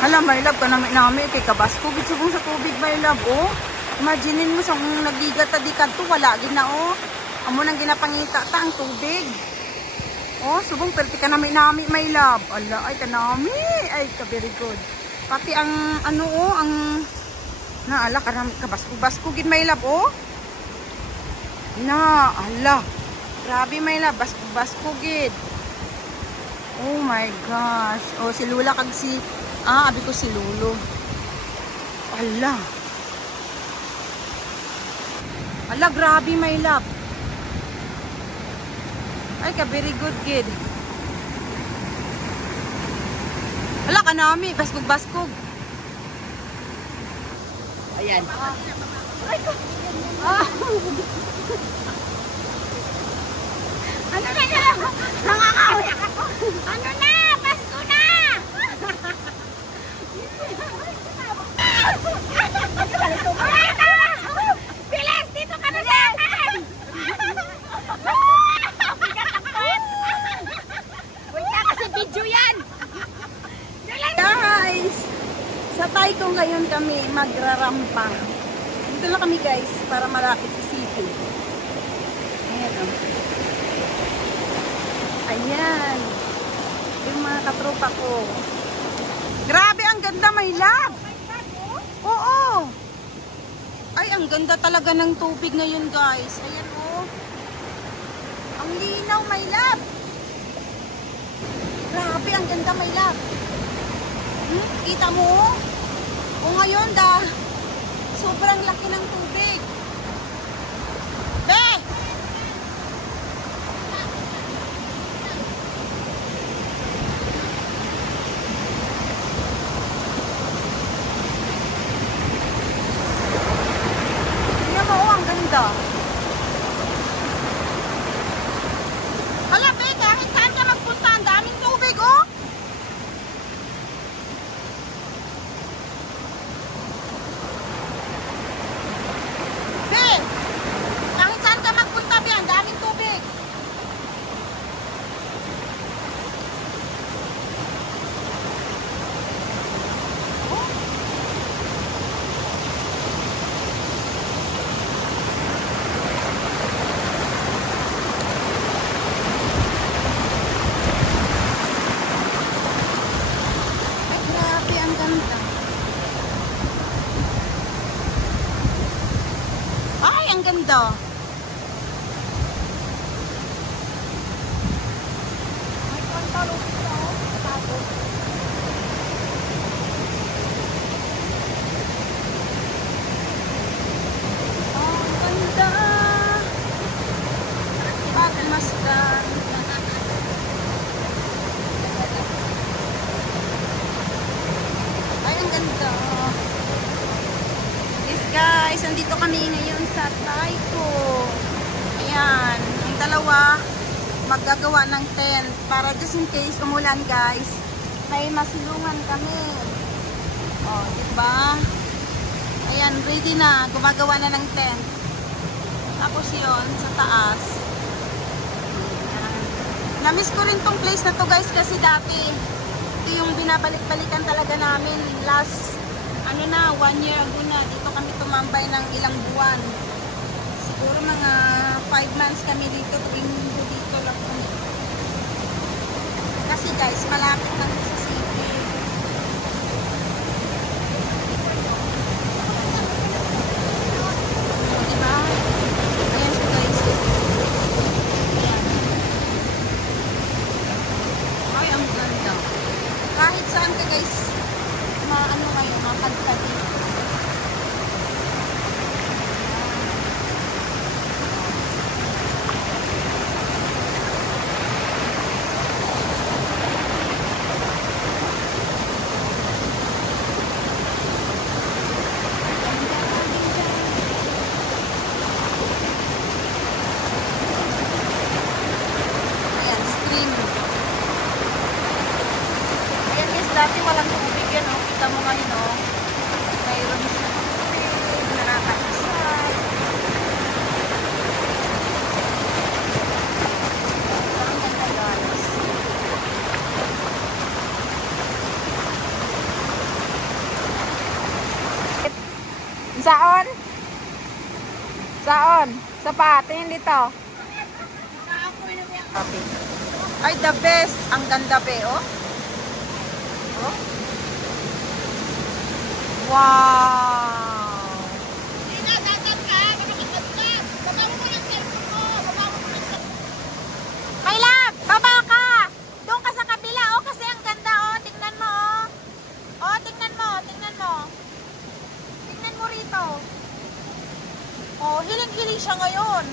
Hala, my love, kanami nami, kay kabasko, bitsubong sa tubig, my love, oh. Imaginin mo, sang nagigata di kadto, wala, gina, oh. Amo nang ginapangita ta, ang tubig. Oh, subong, perti kanami nami, my love. Ala, ay, kanami, ay, very good. Pati ang, ano, oh, ang, ala, kanami, kabasko, gin, my love, oh. Ala, grabe, my love, basko, gid. Oh my gosh. Oh, si Lula kag si... abi ko si Lulo. Ala. Ala, grabe, my love. Ay, ka very good, kid. Ala, kanami. Baskog. Ayan. Ay, ko. Ano na yan? Nangangawin ako. Ano na? Pasko na! Bilis! Dito ka na sa akin! Wait na kasi video yan! Guys! Sa Taiko ngayon kami magrarampang. Dito lang kami guys para malapit sa city. Ayan o. Ayan. Yung mga katropa ko. Grabe, ang ganda, my love. Oo. Ay, ang ganda talaga ng tubig ngayon, guys. Ayan, oh. Ang linaw, my love. Grabe, ang ganda, my love. Kita mo? O ngayon, sobrang laki ng tubig. Be! Hala, be, kahit saan ka magpunta, ang daming tubig, oh! Be, kahit saan ka magpunta, be, ang daming tubig. Ang ganda. May pantalo dito. Tago. Oh, ang ganda. Pagmasdan. Ay, ang ganda. Yes guys, andito kami ngayon sa Taiko. Ayan, ang dalawa maggagawa ng tent para just in case umulan guys, may masilungan kami. Oh, diba? Ayan, ready na, gumagawa na ng tent. Tapos yun, sa taas. Ayan. Namiss ko rin tong place na to guys kasi dati ito yung binabalik-balikan talaga namin last 1 year ago na. Dito kami tumambay ng ilang buwan. Siguro mga 5 months kami dito. Tuwing dito lang kami. Kasi guys, malapit lang sa city. Diba? Ayan siya guys. Ayan. Ay, ang ganda. Kahit saan ka guys, maano kayo, mapagpag dito. Ayan, stream. Ayan guys, dati walang tubig yan, oh. Kita mo ngayon, oh. Mayroon sa tubig, nakakaisay. Ang ganda guys. Saon? Saon? Sapa, tingin dito. Ay, the best. Ang ganda be, oh. Oh. Wow. My love, baba ka. Doon ka sa kabila, oh, kasi ang ganda, oh. Tingnan mo, oh. Oh, tingnan mo, tingnan mo. Tingnan mo rito. Oh, hiling-hiling siya ngayon.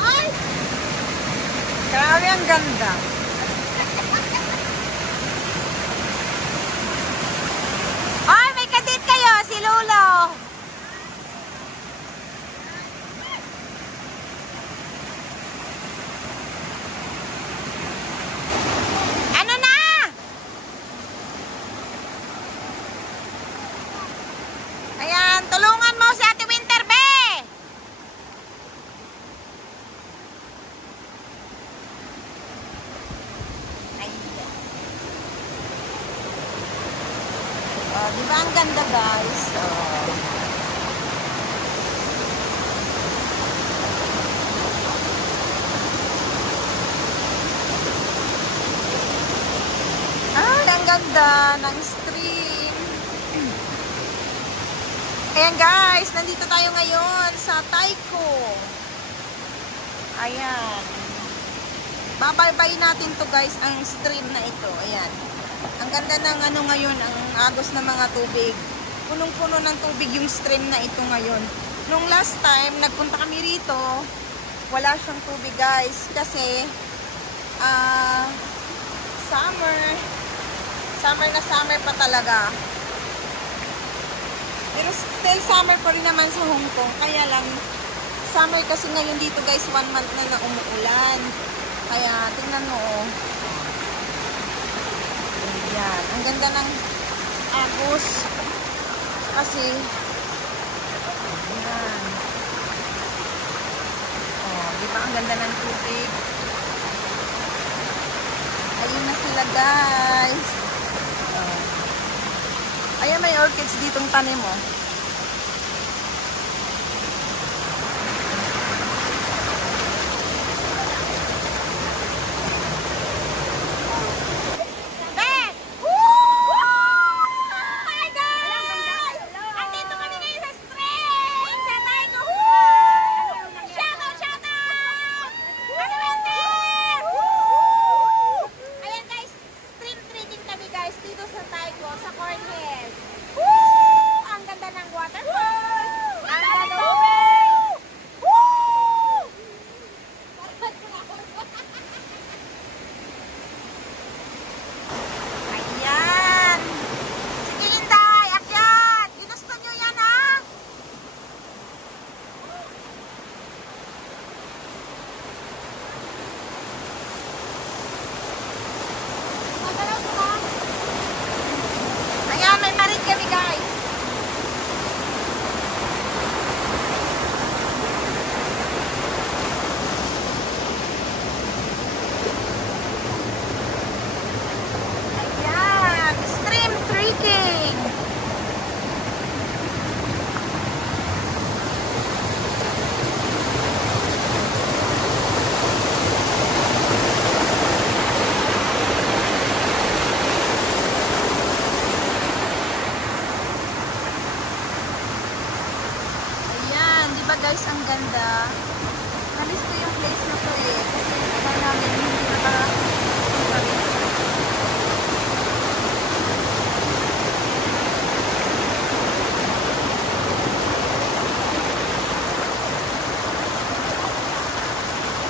Ay! Grabe ang ganda. Ay, may kadit kayo, si Lolo. Ano na? Ayan, tulungan mo si Ate Winter, be. Oh, di ba ang ganda, guys? Oh. Ah, ang ganda ng stream. Ayan, guys, nandito tayo ngayon sa Taiko. Ayan. Babaybay natin to, guys, ang stream na ito. Ayan. Ang ganda ng ano ngayon, ang agos ng mga tubig. Punong-puno ng tubig yung stream na ito ngayon. Nung last time, nagpunta kami rito, wala siyang tubig, guys. Kasi, summer pa talaga. Pero still summer pa rin naman sa Hong Kong. Kaya lang, summer kasi ngayon dito, guys, 1 month na umuulan. Kaya, tingnan mo, oh. Yan. Ang ganda ng agos. Kasi, yan. Oh, di ba ang ganda ng tubig? Ayun na sila, guys. Oh. Ayan, may orchids ditong tanim, oh. Guys, ang ganda. Nalis ko yung place na to eh. Kasi iba namin hindi naka-punta rin.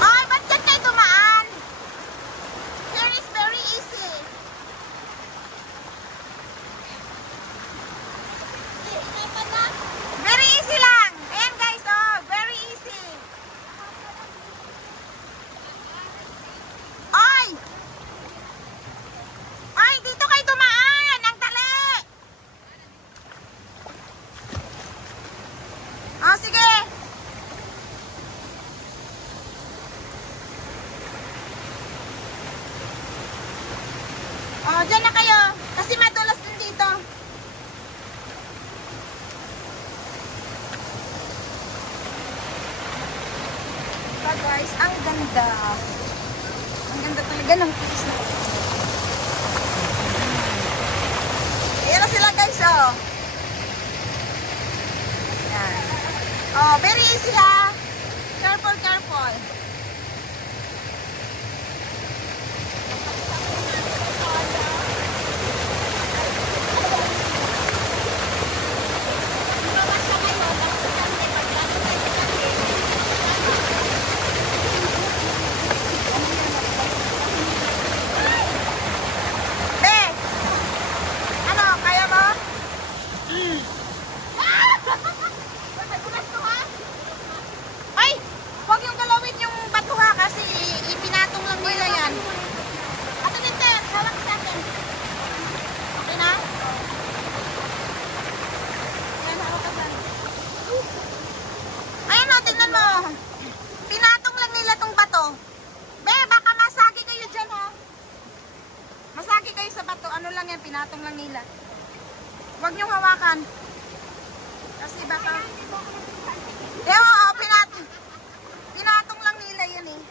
Ay, ba't dyan kayo tumaan? Here is very easy. Very easy lang. Ayan guys, oh, very easy. Ay! Ay, dito kayo tumaan. Ang dali. Oh, sige. Oh, dyan na kayo. Kasi madulas din dito. ganda. Ang ganda talaga ng place na ito. Ayan na sila guys, oh. Ayan. Oh, very easy ha. Careful, careful. Pinatong lang nila. Huwag niyong hawakan. Kasi baka... Ewa, pinatong lang nila yan eh.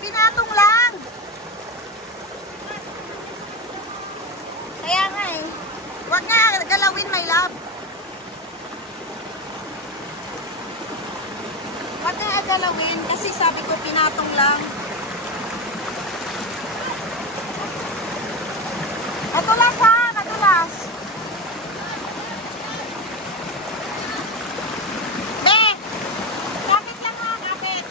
Pinatong lang. Kaya nga eh. Huwag nga galawin, my love. Huwag nga galawin kasi sabi ko pinatong lang. Katulas ha, katulas. Be, kapit lang ha, kapit.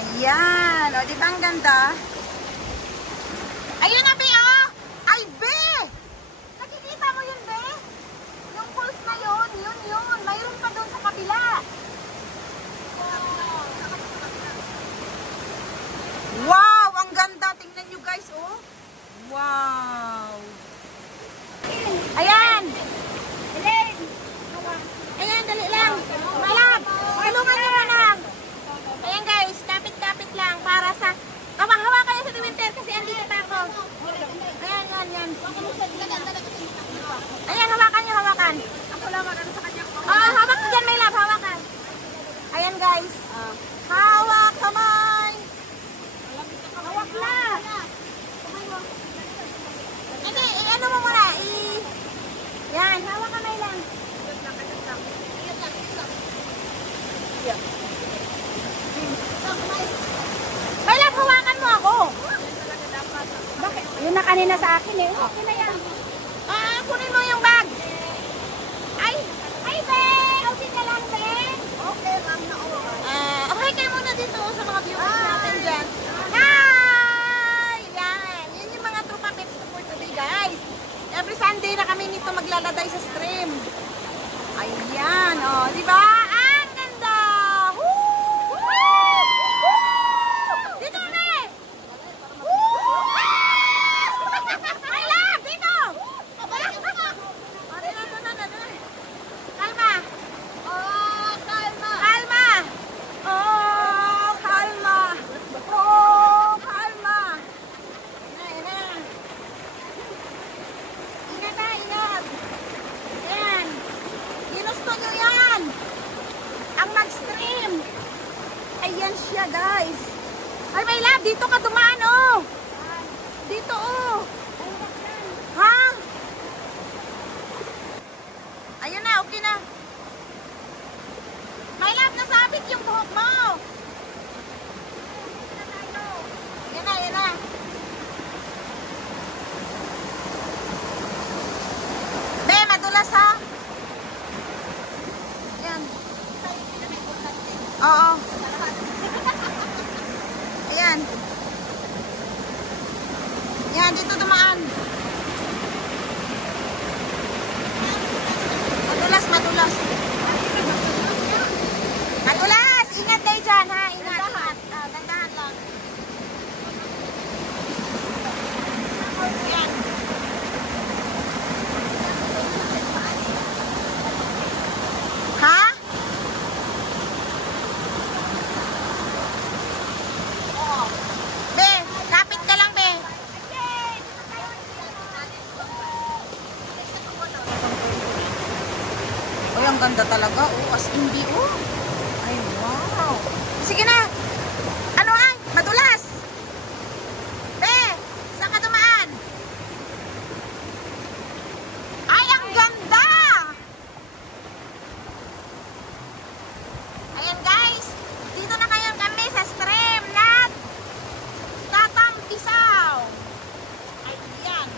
Ayan, o diba ang ganda? Ayun na, Be, oh! Ay, Be! Nakikita mo yun, Be? Yung pulse na yun, yun. Mayroon pa doon sa kabila. Wow! Ang ganda! Tingnan nyo, guys, oh! Wow! Ayan! Ayan, dali lang. Malab! Tulungan nyo na lang. Ayan, guys. Kapit-kapit lang para sa... Hawakan kayo sa Winter kasi andito pa ako. Ayan, yan. Ayan, hawakan nyo, hawakan. Ako lang, ano sa kanya. Hawak dyan, may love, hawakan. Ayan, guys. Hawak, kamay. Hawak na. Hindi, ano mo muna, yan, hawak kamay lang. May love, hawakan mo ako. Bakit? Yun na kanina sa akin eh. Okay na yan. Kunin mo yung bag. Ay, Be! Okay ka lang, Be? Okay, ma'am na okay kayo muna dito sa mga viewers natin dyan. Hi! Yan. Yun yung mga tropa pets ko for today, guys. Every Sunday na kami nito maglaladay sa stream. Ayan, oh. Diba? Ang ganda! Woo! Dito, Be! My love! Dito! Kalma! Oh, kalma! Kalma! Oh, kalma! Oh, kalma! Ayan. Ingat ha, ingat! Ayan! Ginusto nyo yan! Ang mag-stream! Ayan siya, guys! Ay, my love! Dito ka dumaan, oh! Dito, oh! Ha? Ayun na, okay na. My love, nasabit yung buhok mo. Yan na, yan na. Be, madulas ha. Yan. Oo. Ayan. Yan, dito dumaan. Madulas, madulas. Madulas! Ingat kayo dyan, ha? Ingat. Dandahan lang. Yan. Ha? talaga. Oh, as in di, oh. Ay, wow. Sige na. Ano ay? Madulas. Be, saan ka dumaan? Ay, ang ganda. Ayan guys. Dito na ngayon kami sa stream na Tatampisaw. Ayan.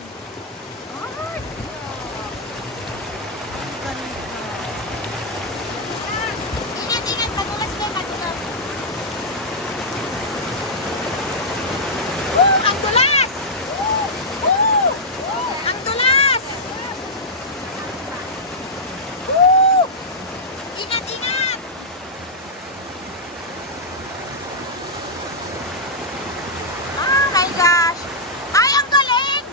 Ay, ingat, madulas kayo, madulas. Ang dulas! Ang dulas! Ingat, ingat! Oh my gosh! Ay, ang galing!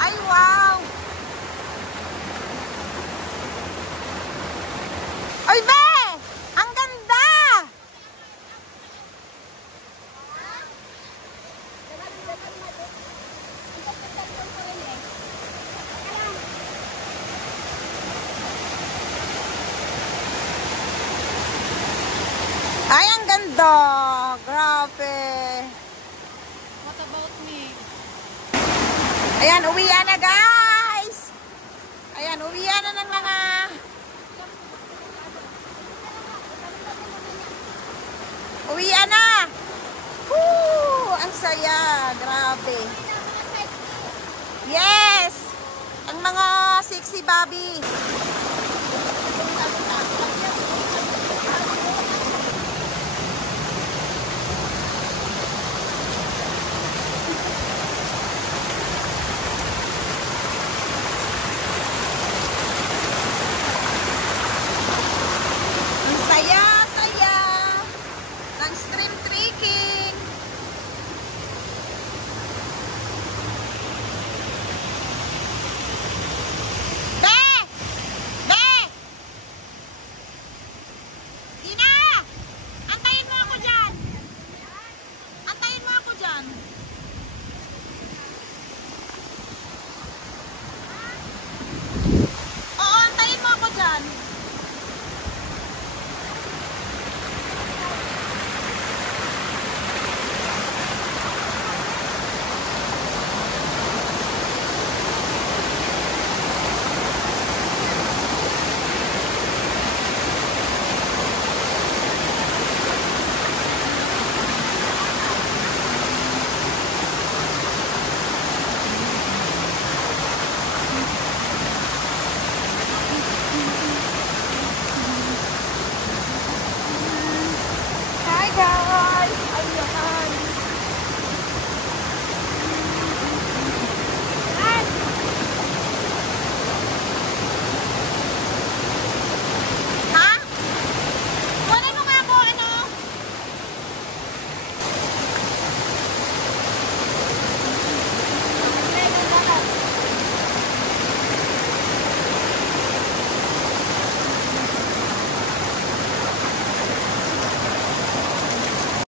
Ay, wow! Ay, be! Ang ganda! Ay, ang ganda! Grabe! What about me? Ayan, uwian na guys! Ayan, uwian na ng mga... Uwian na! Woo! Ang saya! Grabe! Yes! Ang mga sexy Bobby!